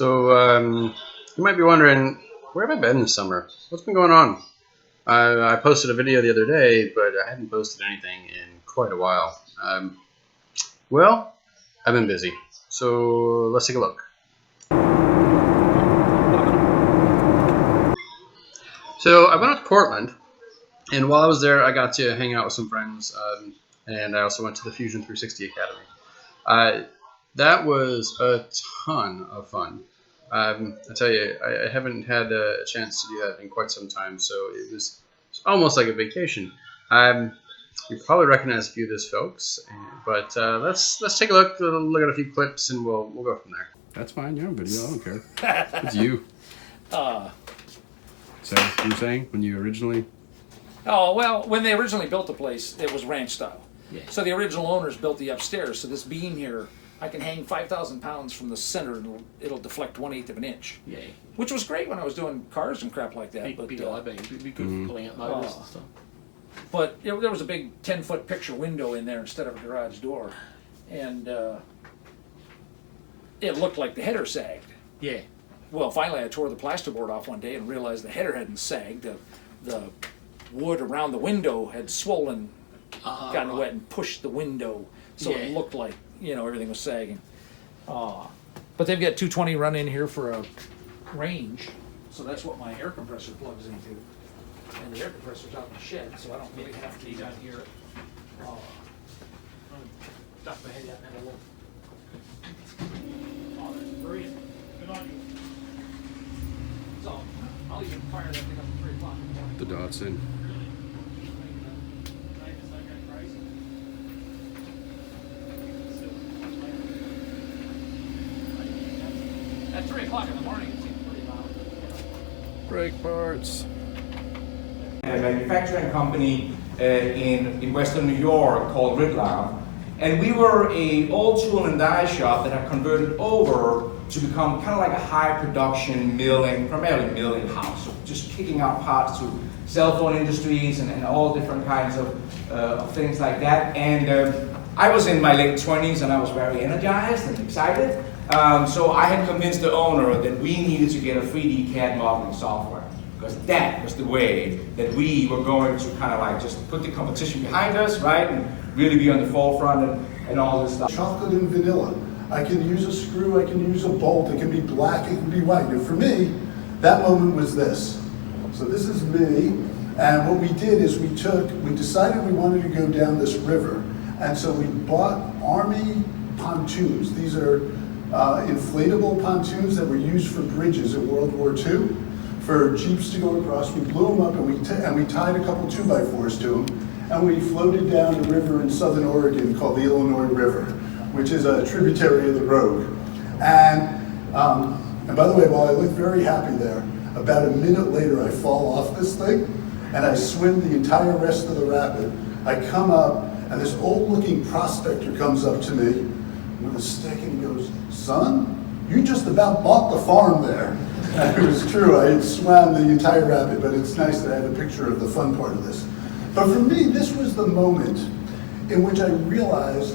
You might be wondering, where have I been this summer? What's been going on? I posted a video the other day, but I hadn't posted anything in quite a while. Well, I've been busy. So let's take a look. So I went up to Portland, and while I was there, I got to hang out with some friends, and I also went to the Fusion 360 Academy. That was a ton of fun. I tell you, I haven't had a chance to do that in quite some time, so it was almost like a vacation. You probably recognize a few of those folks, but let's take a look at a few clips, and we'll go from there. That's fine. You're on video. I don't care. It's you. So you were saying when you originally? Oh, well, when they originally built the place, it was ranch style. Yeah. So the original owners built the upstairs. So this beam here, I can hang 5,000 pounds from the center, and it'll deflect 1/8 of an inch. Yay. Which was great when I was doing cars and crap like that. Be good for pulling out motors and stuff. But there was a big 10-foot picture window in there instead of a garage door, and it looked like the header sagged. Yeah. Well, finally I tore the plasterboard off one day and realized the header hadn't sagged. The wood around the window had swollen, gotten wet and pushed the window, so it looked like, everything was sagging. But they've got 220 run in here for a range, so that's what my air compressor plugs into. And the air compressor's out in the shed, so I don't really have to down here. Duck my head out and have a look. Oh, that's brilliant. Good on you. So, I'll even fire that thing up at 3 o'clock in the morning. The Dotson. At 3 o'clock in the morning, it seems pretty loud. Brake parts. A manufacturing company in Western New York called Riddler. And we were an old tool and die shop that had converted over to become kind of like a high production milling, primarily milling house. So just kicking out parts to cell phone industries and all different kinds of things like that. And I was in my late 20s and I was very energized and excited. So I had convinced the owner that we needed to get a 3D CAD modeling software, because that was the way that we were going to kind of like just put the competition behind us, right, and really be on the forefront and all this stuff. Chocolate and vanilla. I can use a screw, I can use a bolt, it can be black, it can be white. And for me, that moment was this. So this is me, and what we did is we decided we wanted to go down this river, and so we bought Army pontoons. These are inflatable pontoons that were used for bridges in World War II, for Jeeps to go across. We blew them up and we tied a couple 2x4s to them, and we floated down a river in southern Oregon called the Illinois River, which is a tributary of the Rogue. And by the way, while I look very happy there, about a minute later I fall off this thing and I swim the entire rest of the rapid. I come up and this old looking prospector comes up to me with a stick and he goes, "Son, you just about bought the farm there." And it was true, I had swam the entire rapid, but it's nice that I have a picture of the fun part of this. But for me, this was the moment in which I realized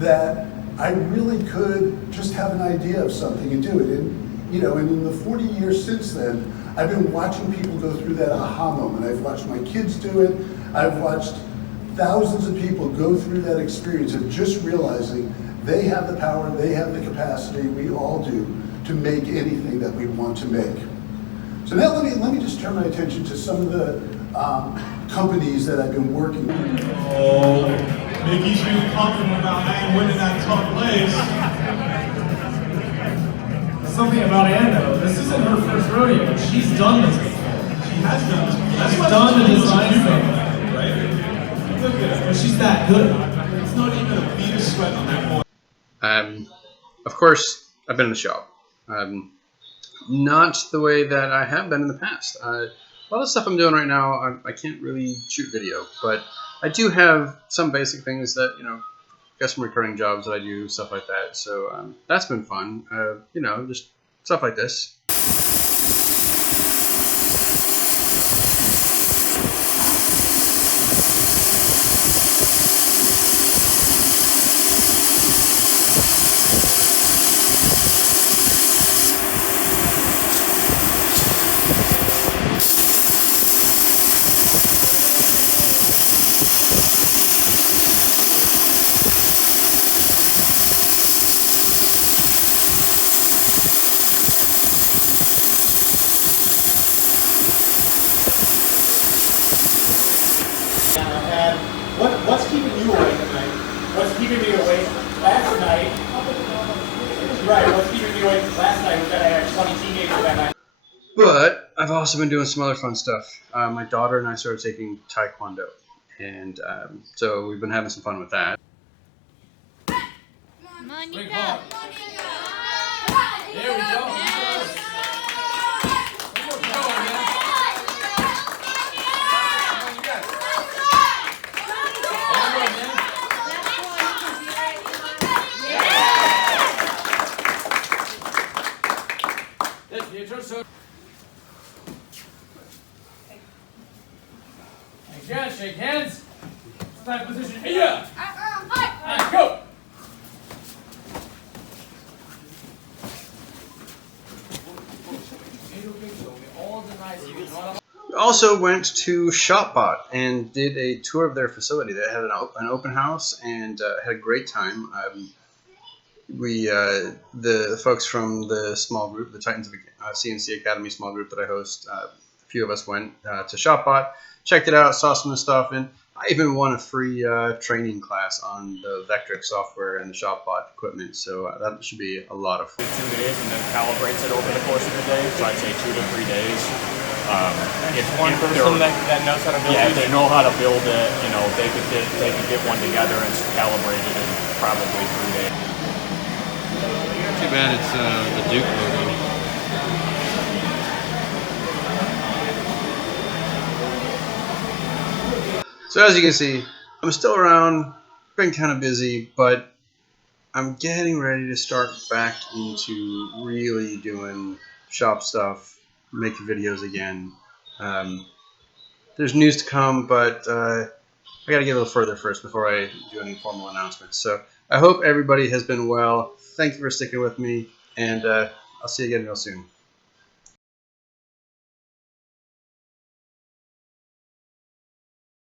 that I really could just have an idea of something and do it. And in the 40 years since then, I've been watching people go through that aha moment. I've watched my kids do it. I've watched thousands of people go through that experience of just realizing they have the power, they have the capacity, we all do, to make anything that we want to make. So now let me just turn my attention to some of the companies that I've been working with. Oh, Mickey's been pumping about Ann winning that tough race. Something about Ann though, this isn't her first rodeo. She's done this before. She has done this. That's She's why done the design thing. right? Look at it. But she's that good. It's not even a bead of sweat on that one. Of course, I've been in the shop. Not the way that I have been in the past. A lot of the stuff I'm doing right now, I can't really shoot video, but I do have some basic things that, got some recurring jobs that I do, stuff like that. So that's been fun. Just stuff like this. But I've also been doing some other fun stuff. My daughter and I started taking Taekwondo, and so we've been having some fun with that. Monica. There we go. Again, shake hands. Stand position here. And go. We also went to Shabbat and did a tour of their facility. They had an open house and had a great time. The folks from the small group, the Titans of the CNC Academy small group that I host, a few of us went to Shabbat, checked it out, saw some of the stuff, and I even won a free training class on the Vectric software and the Shabbat equipment. So that should be a lot of fun. 2 days and then calibrates it over the course of the day. So I'd say 2 to 3 days. If one person that knows how to build it, if they know how to build it, you know, they could get one together and calibrate it in probably 3 days. Too bad it's the Duke logo. So as you can see, I'm still around, been kind of busy, but I'm getting ready to start back into really doing shop stuff, making videos again. There's news to come, but I got to get a little further first before I do any formal announcements. So I hope everybody has been well. Thank you for sticking with me, and I'll see you again real soon.